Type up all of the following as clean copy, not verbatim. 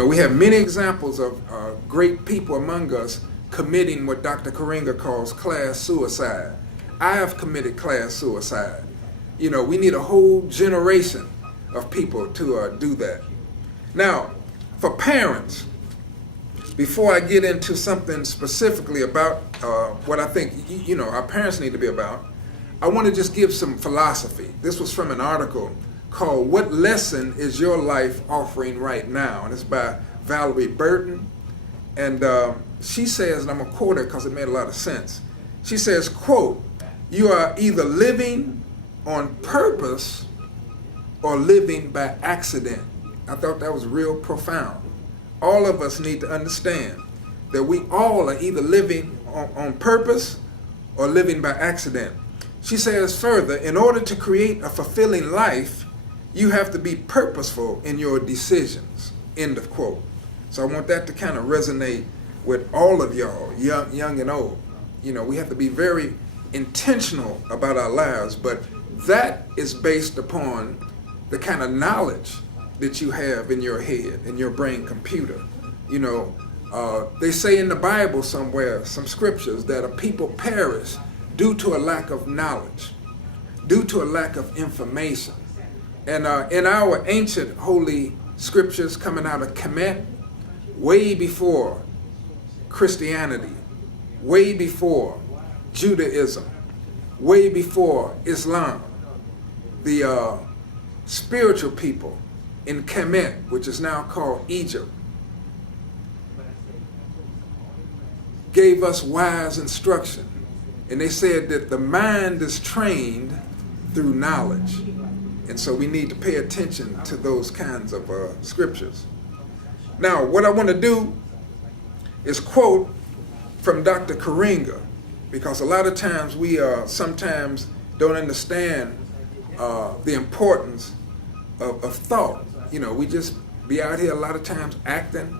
We have many examples of great people among us committing what Dr. Karenga calls class suicide. I have committed class suicide. We need a whole generation of people to do that. Now, for parents, before I get into something specifically about what I think our parents need to be about, I want to just give some philosophy. This was from an article called "What Lesson is Your Life Offering Right Now?" and it's by Valerie Burton. And she says, and I'm going to quote her because it made a lot of sense. She says, quote, "You are either living on purpose or living by accident." I thought that was real profound. All of us need to understand that we all are either living on purpose or living by accident. She says further, in order to create a fulfilling life, you have to be purposeful in your decisions. End of quote. So I want that to kind of resonate with all of y'all, young and old. We have to be very intentional about our lives, but that is based upon the kind of knowledge that you have in your head, in your brain computer. They say in the Bible somewhere, some scriptures, that a people perish due to a lack of knowledge, due to a lack of information. And in our ancient holy scriptures coming out of Kemet, way before Christianity, way before Judaism, way before Islam, the spiritual people in Kemet, which is now called Egypt, gave us wise instruction. And they said that the mind is trained through knowledge. And so we need to pay attention to those kinds of scriptures. Now, what I want to do is quote from Dr. Karenga, because a lot of times we sometimes don't understand the importance of thought. We just be out here a lot of times acting,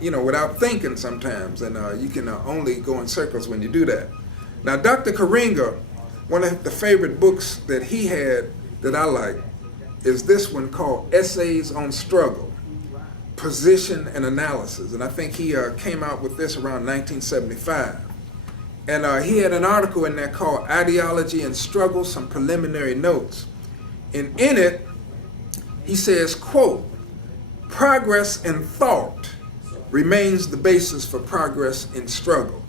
without thinking sometimes, and you can only go in circles when you do that. Now, Dr. Karenga, one of the favorite books that he had that I like is this one called Essays on Struggle, Position and Analysis. And I think he came out with this around 1975. And he had an article in there called Ideology and Struggle, Some Preliminary Notes. And in it, he says, quote, "Progress in thought remains the basis for progress in struggle."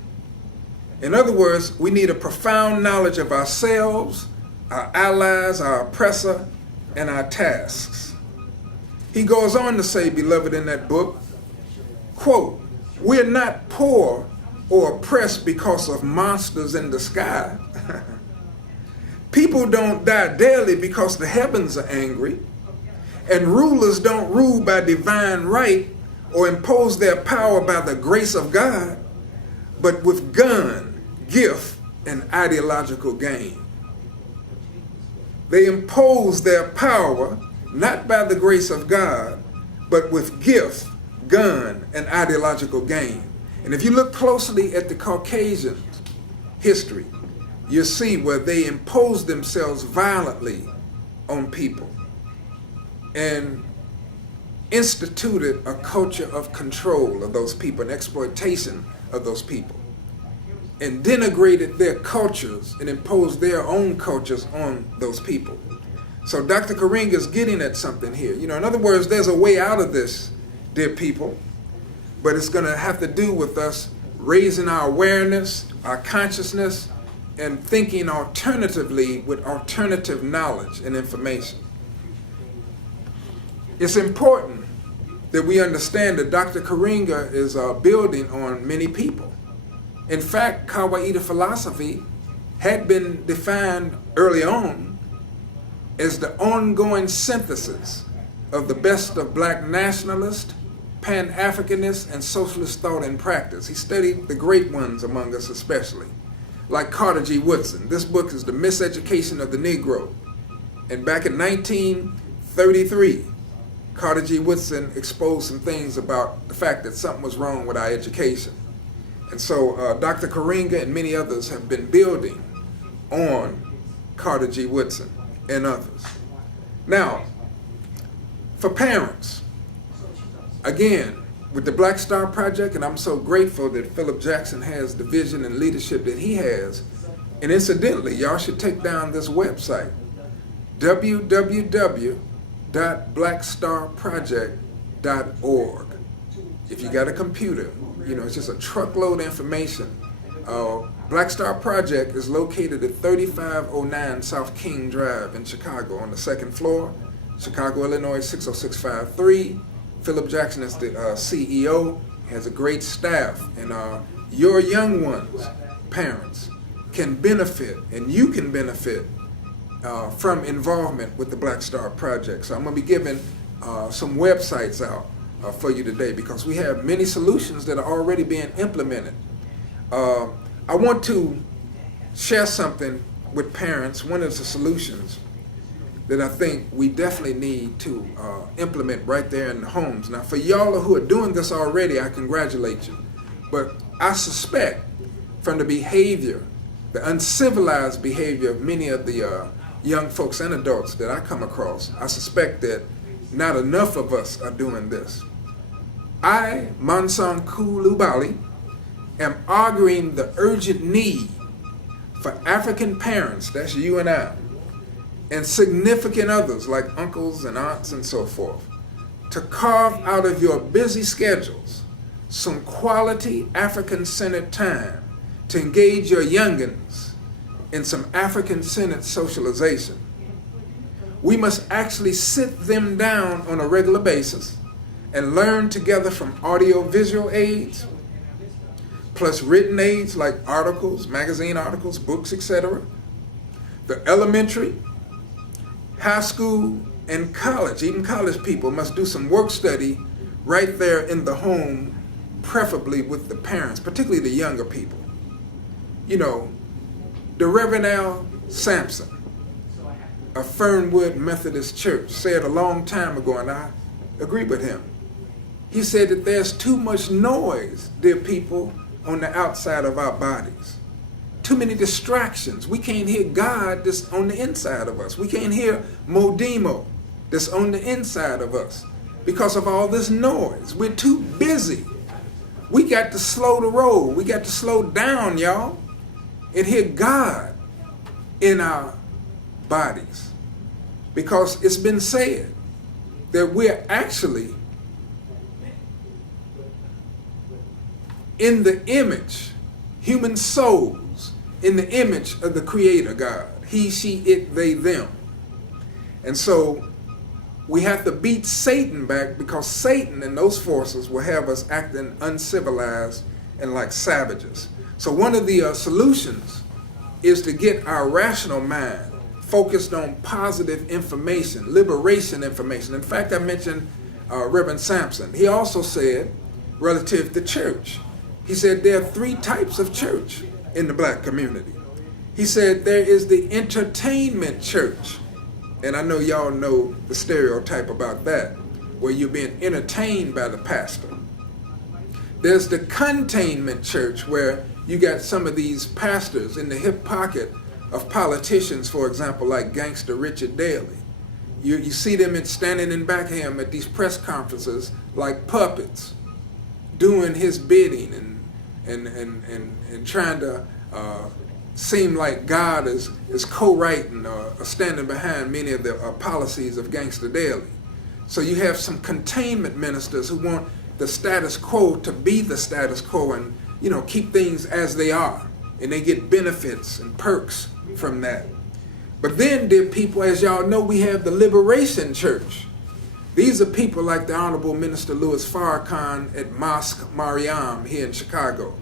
In other words, we need a profound knowledge of ourselves, our allies, our oppressor, and our tasks. He goes on to say, beloved, in that book, quote, "We're not poor or oppressed because of monsters in the sky. People don't die daily because the heavens are angry, and rulers don't rule by divine right or impose their power by the grace of God, but with gun, gift, and ideological gain. They impose their power not by the grace of God, but with gift, gun, and ideological gain." And if you look closely at the Caucasian history, you'll see where they imposed themselves violently on people and instituted a culture of control of those people and exploitation of those people, and denigrated their cultures and imposed their own cultures on those people. So Dr. Karenga is getting at something here. In other words, there's a way out of this, dear people, but it's going to have to do with us raising our awareness, our consciousness, and thinking alternatively with alternative knowledge and information. It's important that we understand that Dr. Karenga is building on many people. In fact, Kawaida philosophy had been defined early on as the ongoing synthesis of the best of black nationalist, pan-Africanist, and socialist thought and practice. He studied the great ones among us especially, like Carter G. Woodson. This book is The Miseducation of the Negro. And back in 1933, Carter G. Woodson exposed some things about the fact that something was wrong with our education. And so Dr. Karenga and many others have been building on Carter G. Woodson and others. Now, for parents, Again, with the Black Star Project, and I'm so grateful that Philip Jackson has the vision and leadership that he has. And incidentally, y'all should take down this website, www.blackstarproject.org. If you got a computer, it's just a truckload of information. Black Star Project is located at 3509 South King Drive in Chicago on the second floor, Chicago, Illinois 60653. Philip Jackson is the CEO, has a great staff, and your young ones, parents, can benefit, and you can benefit from involvement with the Black Star Project. So I'm going to be giving some websites out for you today, because we have many solutions that are already being implemented. I want to share something with parents. One of the solutions that I think we definitely need to implement right there in the homes. Now, for y'all who are doing this already, I congratulate you. But I suspect from the behavior, the uncivilized behavior of many of the young folks and adults that I come across, I suspect that not enough of us are doing this. I, Mansan Kulubally, am arguing the urgent need for African parents, that's you and I, and significant others like uncles and aunts and so forth, to carve out of your busy schedules some quality African-centered time to engage your youngins in some African-centered socialization. We must actually sit them down on a regular basis and learn together from audio-visual aids, plus written aids like articles, magazine articles, books, etc. The elementary, high school, and college, even college people, must do some work study right there in the home, preferably with the parents, particularly the younger people. The Reverend Al Sampson of Fernwood Methodist Church said a long time ago, and I agree with him. He said that there's too much noise, dear people, on the outside of our bodies. Too many distractions. We can't hear God that's on the inside of us. We can't hear Modimo that's on the inside of us because of all this noise. We're too busy. We got to slow the roll. We got to slow down, y'all, and hear God in our bodies. Because it's been said that we're actually in the image, human souls, in the image of the Creator God. He, she, it, they, them. And so we have to beat Satan back, because Satan and those forces will have us acting uncivilized and like savages. So one of the solutions is to get our rational mind focused on positive information, liberation information. In fact, I mentioned Reverend Sampson. He also said, relative to church, he said there are 3 types of church in the black community. He said there is the entertainment church, and I know y'all know the stereotype about that, where you're being entertained by the pastor. There's the containment church, where you got some of these pastors in the hip pocket of politicians, for example, like Gangster Richard Daley. You see them standing in back of him at these press conferences like puppets, doing his bidding and trying to seem like God is co-writing or standing behind many of the policies of Gangster Daley. So you have some containment ministers who want the status quo to be the status quo and keep things as they are, and they get benefits and perks from that. But then, dear people, as y'all know, we have the Liberation Church. These are people like the Honorable Minister Louis Farrakhan at Mosque Mariam here in Chicago.